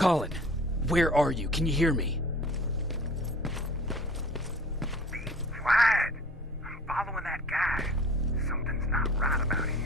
Colin, where are you? Can you hear me? Be quiet. I'm following that guy. Something's not right about him.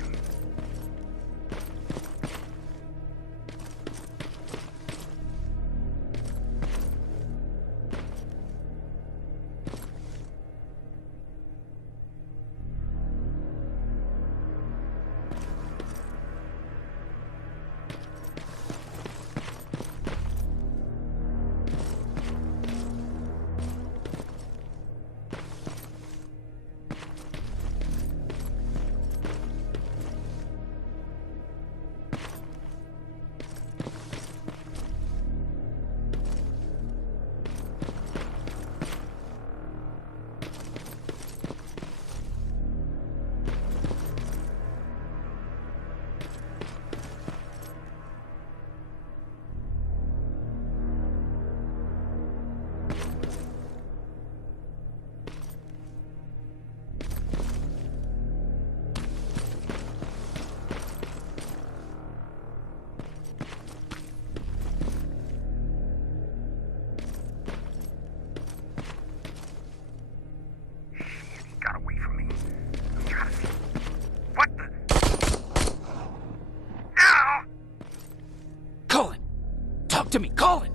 To me, Colin!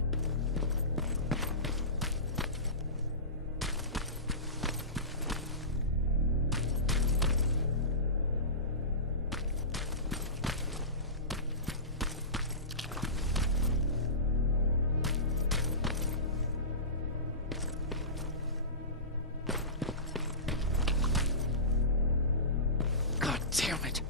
God damn it.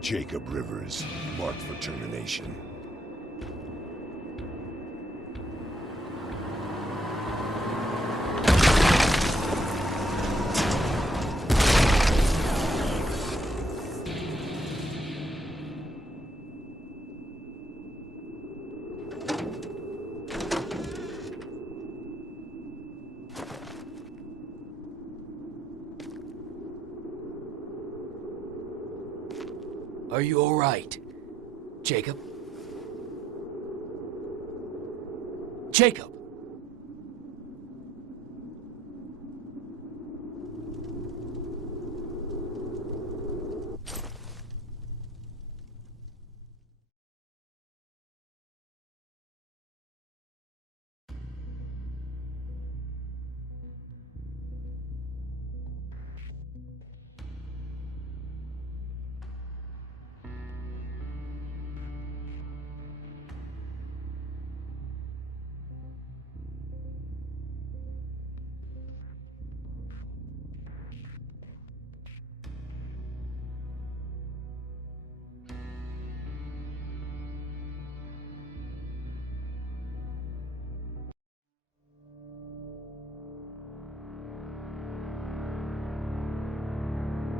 Jacob Rivers, marked for termination. Are you all right, Jacob? Jacob!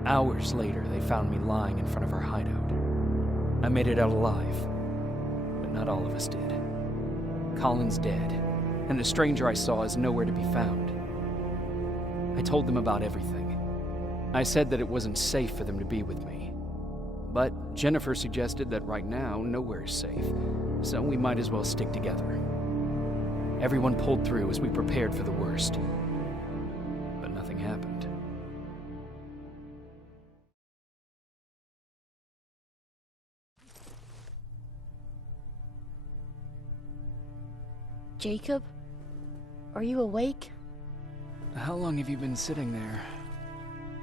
Hours later, they found me lying in front of our hideout. I made it out alive, but not all of us did. Colin's dead, and the stranger I saw is nowhere to be found. I told them about everything. I said that it wasn't safe for them to be with me. But Jennifer suggested that right now, nowhere is safe, so we might as well stick together. Everyone pulled through as we prepared for the worst. But nothing happened. Jacob? Are you awake? How long have you been sitting there?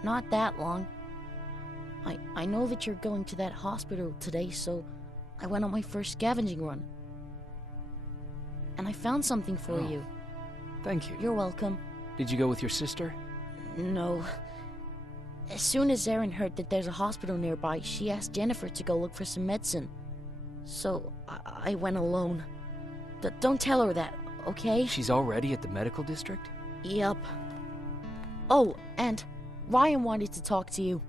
Not that long. I know that you're going to that hospital today, so I went on my first scavenging run. And I found something for you. Thank you. You're welcome. Did you go with your sister? No. As soon as Erin heard that there's a hospital nearby, she asked Jennifer to go look for some medicine. So I went alone. Don't tell her that, okay? She's already at the medical district? Yup. Oh, and Ryan wanted to talk to you.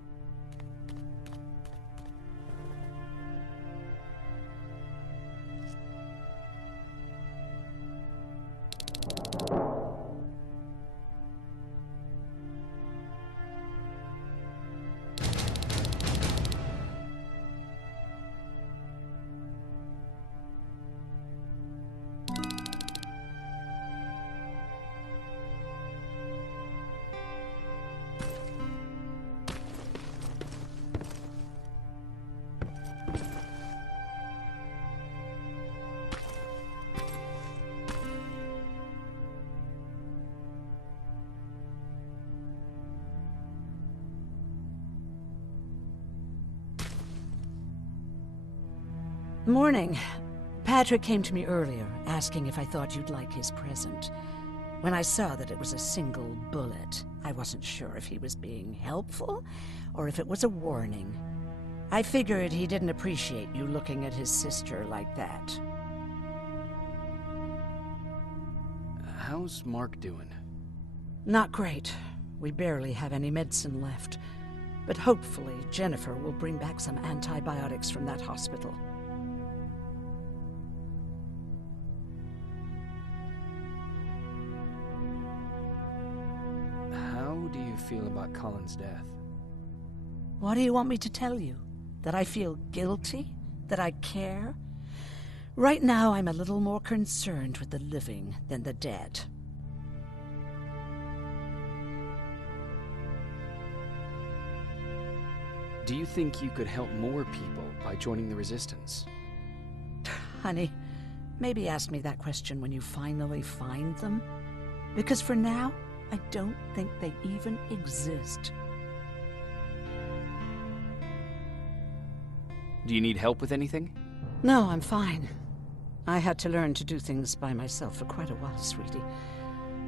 Morning. Patrick came to me earlier, asking if I thought you'd like his present. When I saw that it was a single bullet, I wasn't sure if he was being helpful or if it was a warning. I figured he didn't appreciate you looking at his sister like that. How's Mark doing? Not great. We barely have any medicine left. But hopefully Jennifer will bring back some antibiotics from that hospital. How do you feel about Colin's death? What do you want me to tell you? That I feel guilty? That I care? Right now, I'm a little more concerned with the living than the dead. Do you think you could help more people by joining the Resistance? Honey, maybe ask me that question when you finally find them. Because for now, I don't think they even exist. Do you need help with anything? No, I'm fine. I had to learn to do things by myself for quite a while, sweetie.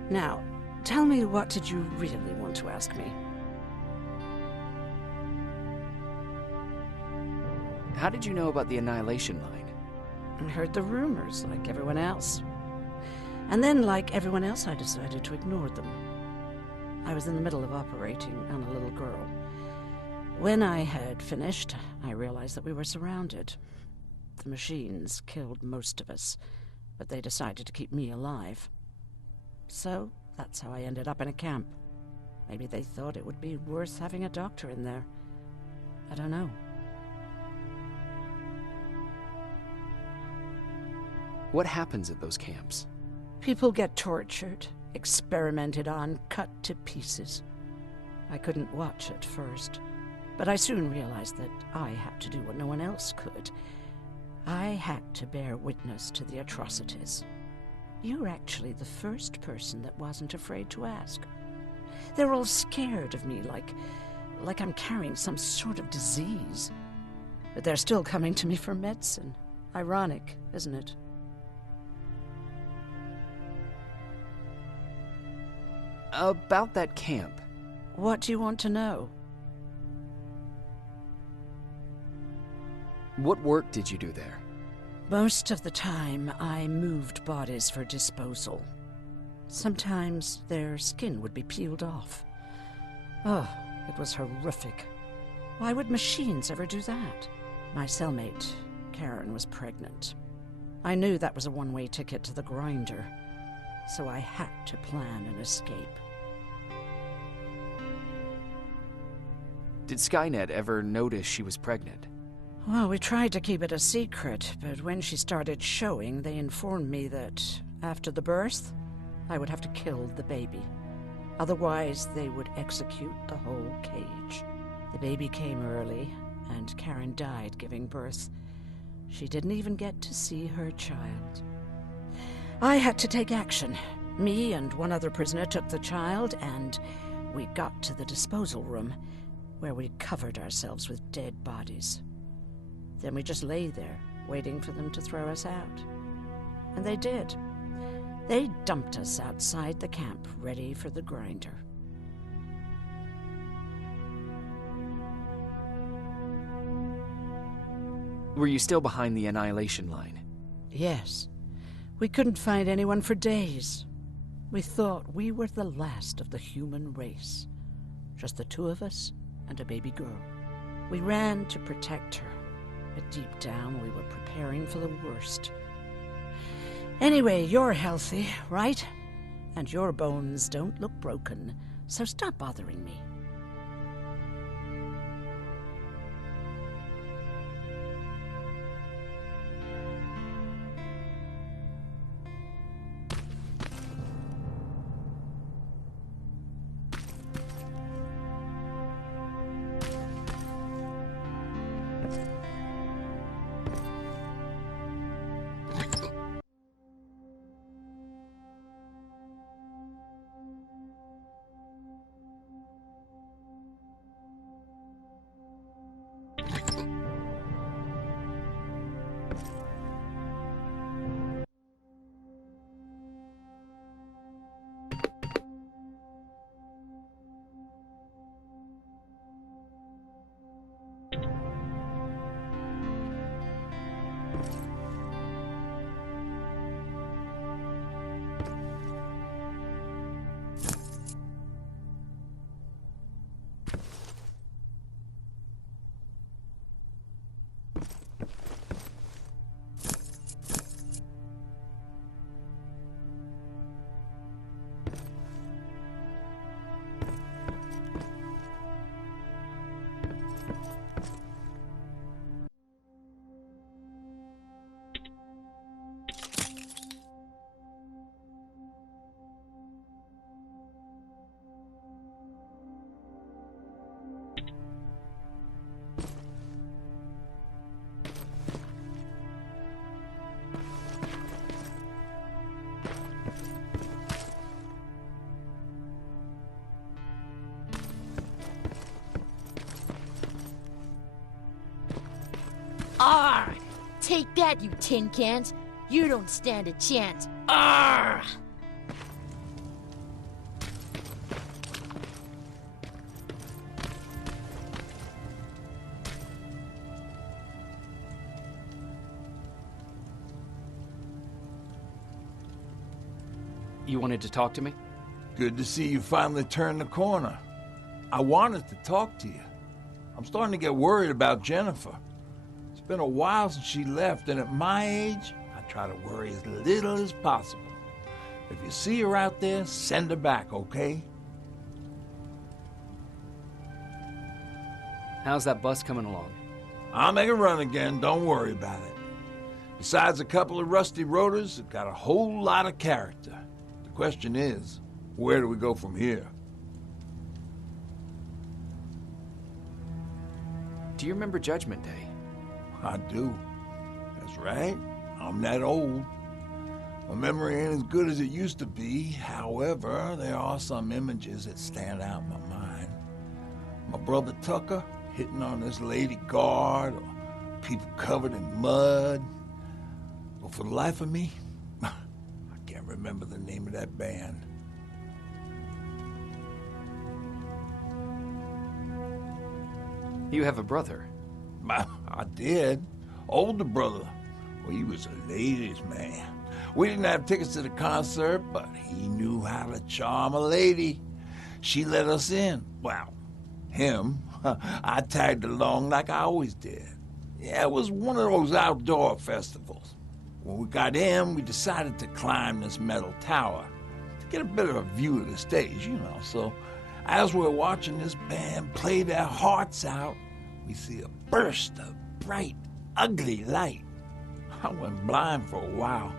Now, tell me, what did you really want to ask me? How did you know about the Annihilation Line? I heard the rumors, like everyone else. And then, like everyone else, I decided to ignore them. I was in the middle of operating on a little girl. When I had finished, I realized that we were surrounded. The machines killed most of us, but they decided to keep me alive. So, that's how I ended up in a camp. Maybe they thought it would be worth having a doctor in there. I don't know. What happens at those camps? People get tortured, experimented on, cut to pieces. I couldn't watch at first, but I soon realized that I had to do what no one else could. I had to bear witness to the atrocities. You're actually the first person that wasn't afraid to ask. They're all scared of me, like I'm carrying some sort of disease. But they're still coming to me for medicine. Ironic, isn't it? About that camp. What do you want to know? What work did you do there? Most of the time, I moved bodies for disposal. Sometimes their skin would be peeled off. Oh, it was horrific. Why would machines ever do that? My cellmate, Karen, was pregnant. I knew that was a one-way ticket to the grinder, so I had to plan an escape. Did Skynet ever notice she was pregnant? Well, we tried to keep it a secret, but when she started showing, they informed me that after the birth, I would have to kill the baby. Otherwise, they would execute the whole cage. The baby came early, and Karen died giving birth. She didn't even get to see her child. I had to take action. Me and one other prisoner took the child, and we got to the disposal room, where we covered ourselves with dead bodies. Then we just lay there, waiting for them to throw us out. And they did. They dumped us outside the camp, ready for the grinder. Were you still behind the Annihilation Line? Yes. We couldn't find anyone for days. We thought we were the last of the human race. Just the two of us and a baby girl. We ran to protect her, but deep down we were preparing for the worst. Anyway, you're healthy, right? And your bones don't look broken, so stop bothering me. Arr! Take that, you tin cans. You don't stand a chance. Arr! You wanted to talk to me? Good to see you finally turned the corner. I wanted to talk to you. I'm starting to get worried about Jennifer. It's been a while since she left, and at my age, I try to worry as little as possible. If you see her out there, send her back, okay? How's that bus coming along? I'll make a run again, don't worry about it. Besides a couple of rusty rotors, it's got a whole lot of character. The question is, where do we go from here? Do you remember Judgment Day? I do. That's right. I'm that old. My memory ain't as good as it used to be. However, there are some images that stand out in my mind. My brother Tucker hitting on this lady guard, or people covered in mud. But for the life of me, I can't remember the name of that band. You have a brother. I did. Older brother. Well, he was a ladies' man. We didn't have tickets to the concert, but he knew how to charm a lady. She let us in. Well, him. I tagged along like I always did. Yeah, it was one of those outdoor festivals. When we got in, we decided to climb this metal tower to get a bit of a view of the stage, you know. So as we're watching this band play their hearts out, we see a burst of bright, ugly light. I went blind for a while.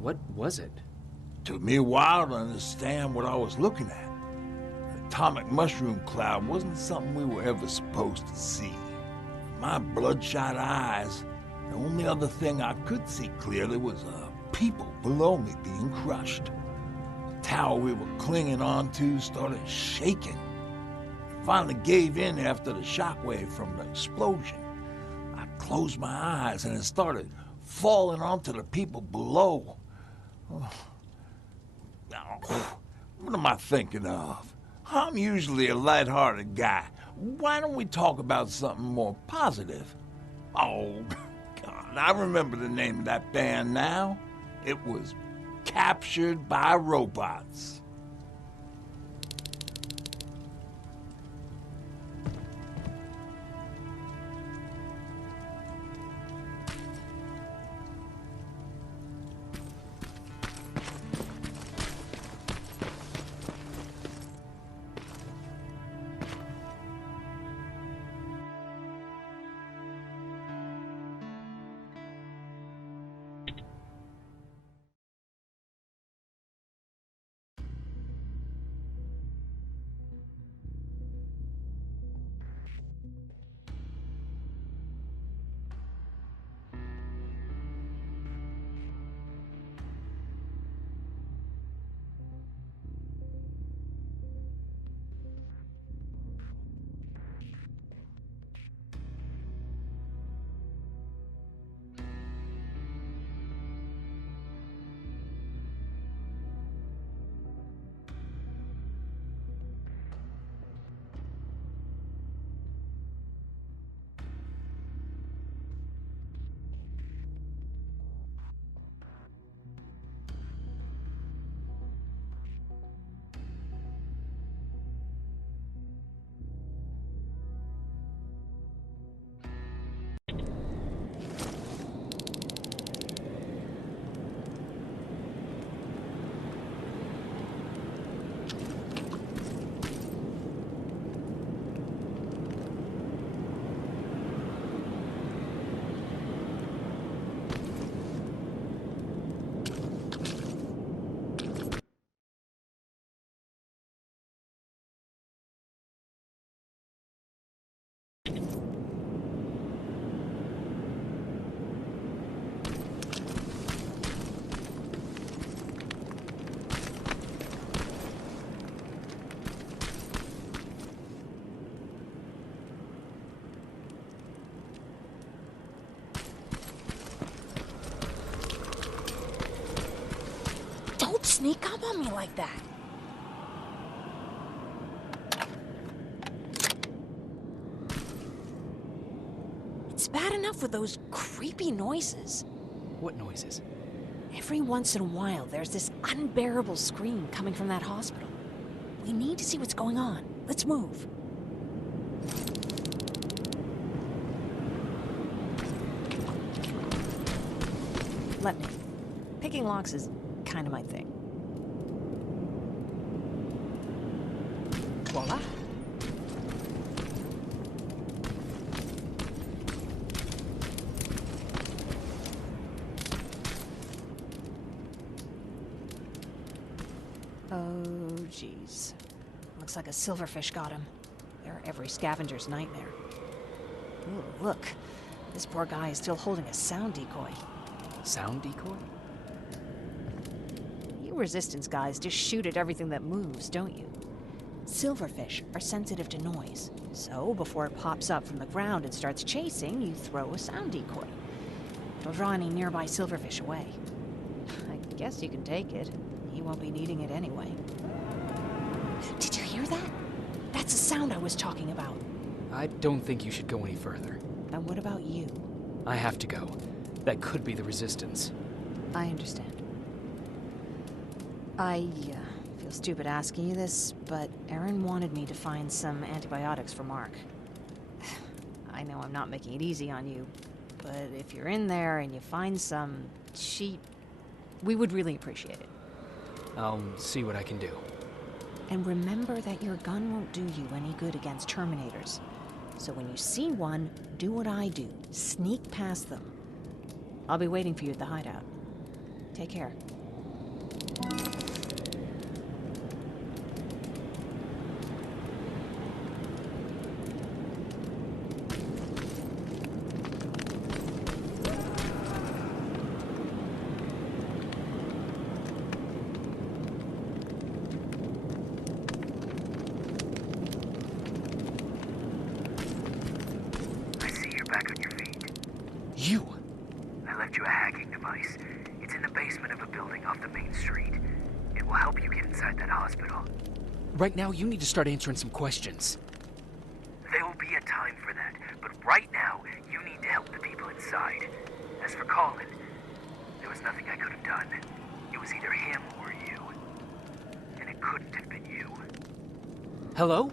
What was it? Took me a while to understand what I was looking at. An atomic mushroom cloud wasn't something we were ever supposed to see. My bloodshot eyes, the only other thing I could see clearly was people below me being crushed. The tower we were clinging onto started shaking. It finally gave in after the shockwave from the explosion. I closed my eyes and it started falling onto the people below. What am I thinking of? I'm usually a light-hearted guy. Why don't we talk about something more positive? Oh, God, I remember the name of that band now. It was Captured by Robots. Sneak up on me like that. It's bad enough with those creepy noises. What noises? Every once in a while, there's this unbearable scream coming from that hospital. We need to see what's going on. Let's move. Let me. Picking locks is kind of my thing. Voila. Oh, jeez. Looks like a silverfish got him. They're every scavenger's nightmare. Ooh, look. This poor guy is still holding a sound decoy. Sound decoy? You resistance guys just shoot at everything that moves, don't you? Silverfish are sensitive to noise, so before it pops up from the ground and starts chasing, you throw a sound decoy. It'll draw any nearby silverfish away. I guess you can take it. He won't be needing it anyway. Did you hear that? That's the sound I was talking about. I don't think you should go any further. And what about you? I have to go. That could be the resistance. I understand. I feel stupid asking you this, but Erin wanted me to find some antibiotics for Mark. I know I'm not making it easy on you, but if you're in there and you find some, we would really appreciate it. I'll see what I can do. And remember that your gun won't do you any good against terminators. So when you see one, do what I do. Sneak past them. I'll be waiting for you at the hideout. Take care. I see you're back on your feet. You! I left you a hacking device. It's in the basement of a building off the main street. It will help you get inside that hospital. Right now, you need to start answering some questions. There will be a time for that, but right now, you need to help the people inside. As for Colin, there was nothing I could have done. It was either him or you. And it couldn't have been you. Hello?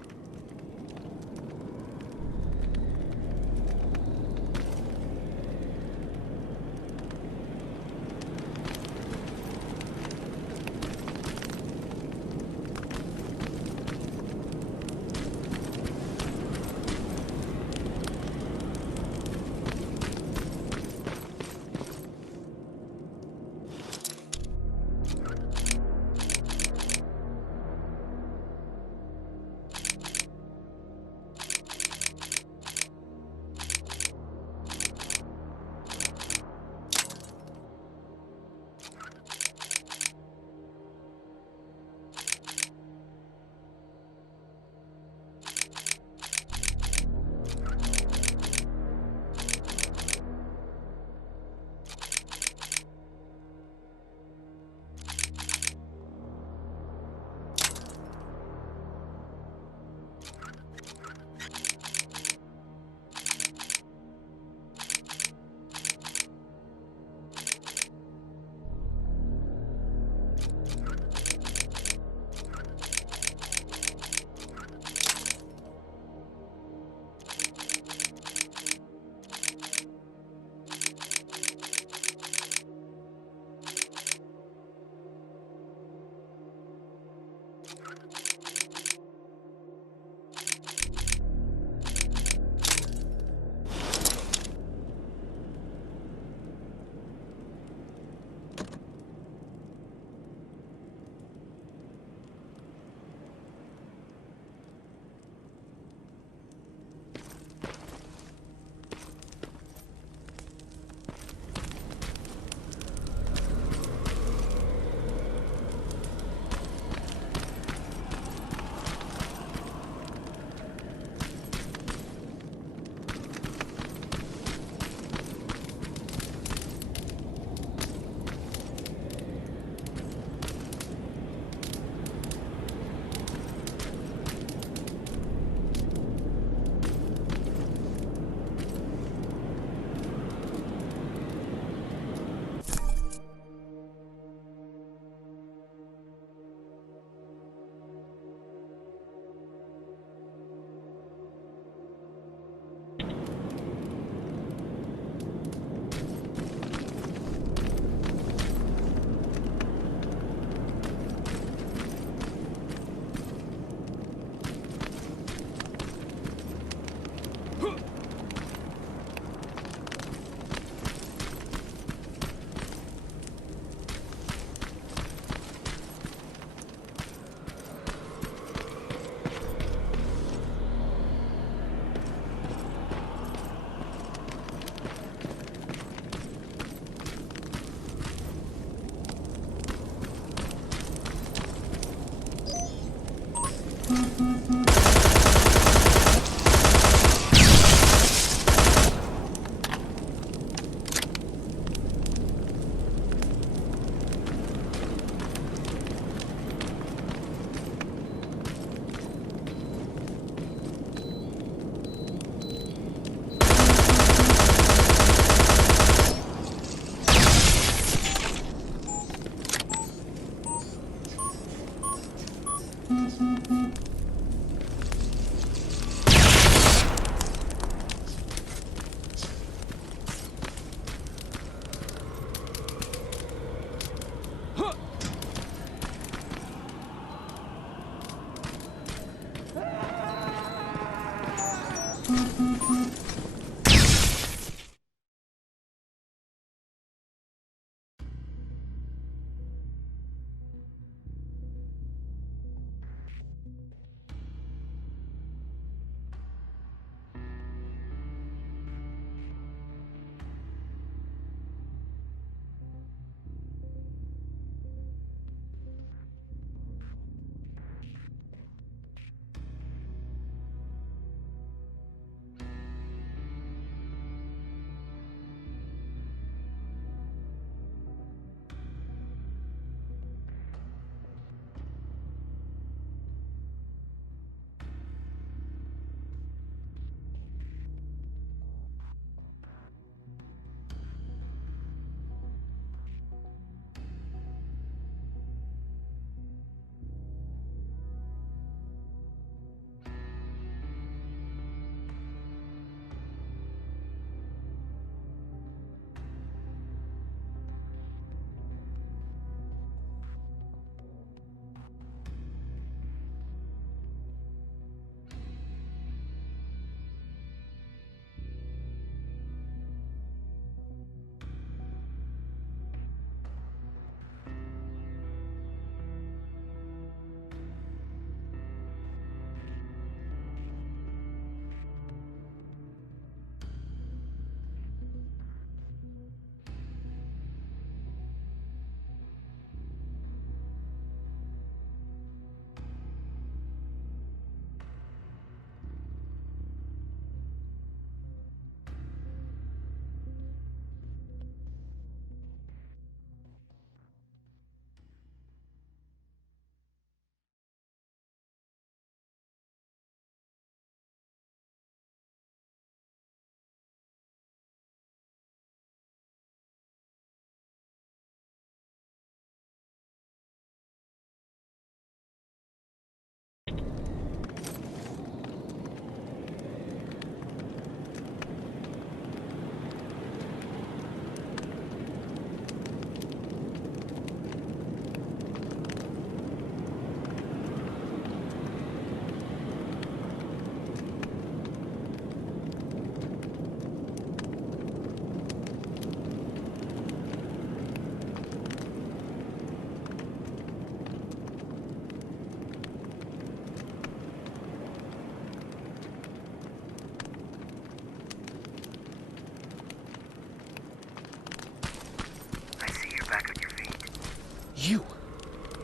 You!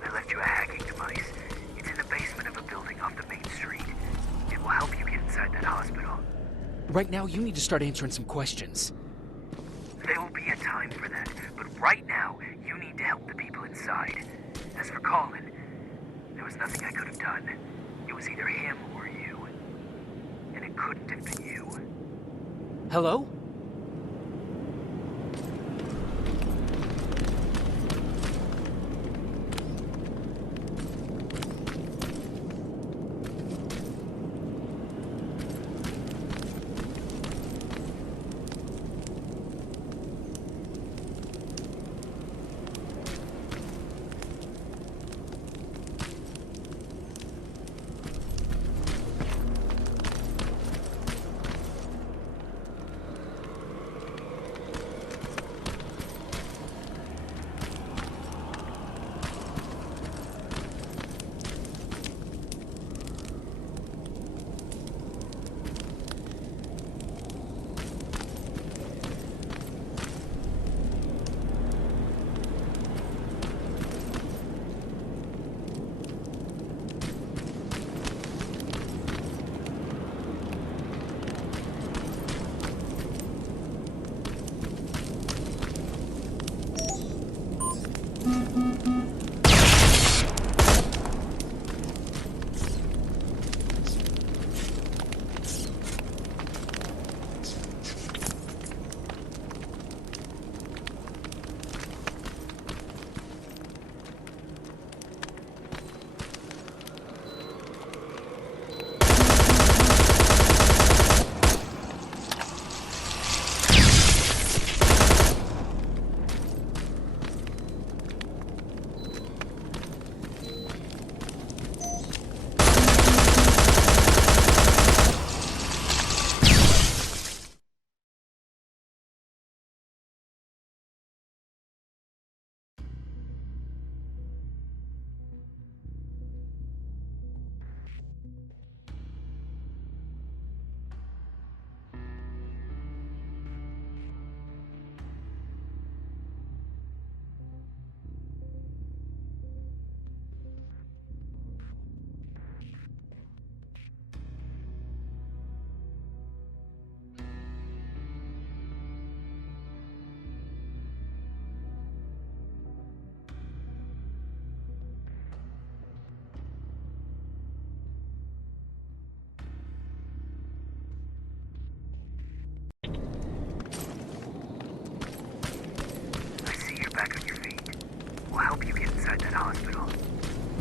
I left you a hacking device. It's in the basement of a building off the main street. It will help you get inside that hospital. Right now, you need to start answering some questions. There will be a time for that, but right now, you need to help the people inside. As for Colin, there was nothing I could have done. It was either him or you. And it couldn't have been you. Hello?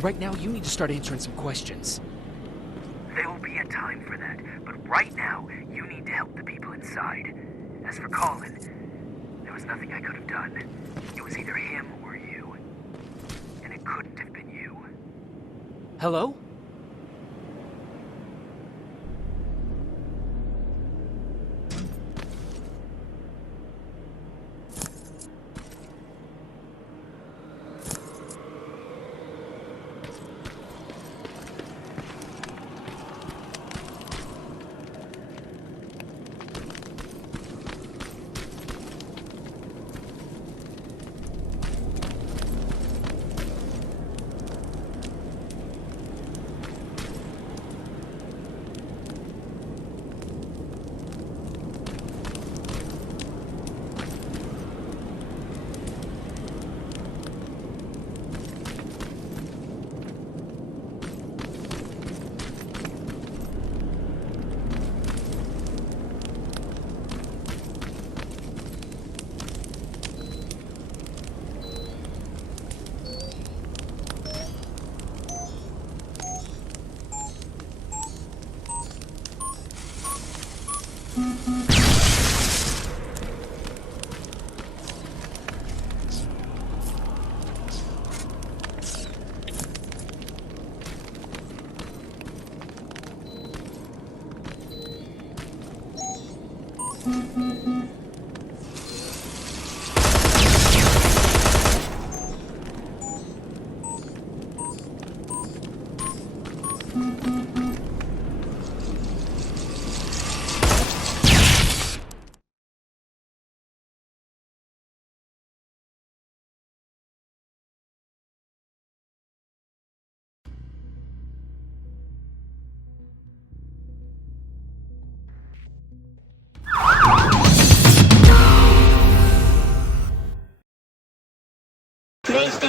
Right now, you need to start answering some questions. There will be a time for that, but right now, you need to help the people inside. As for Colin, there was nothing I could have done. It was either him or you. And it couldn't have been you. Hello?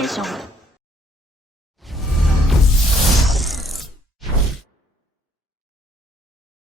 So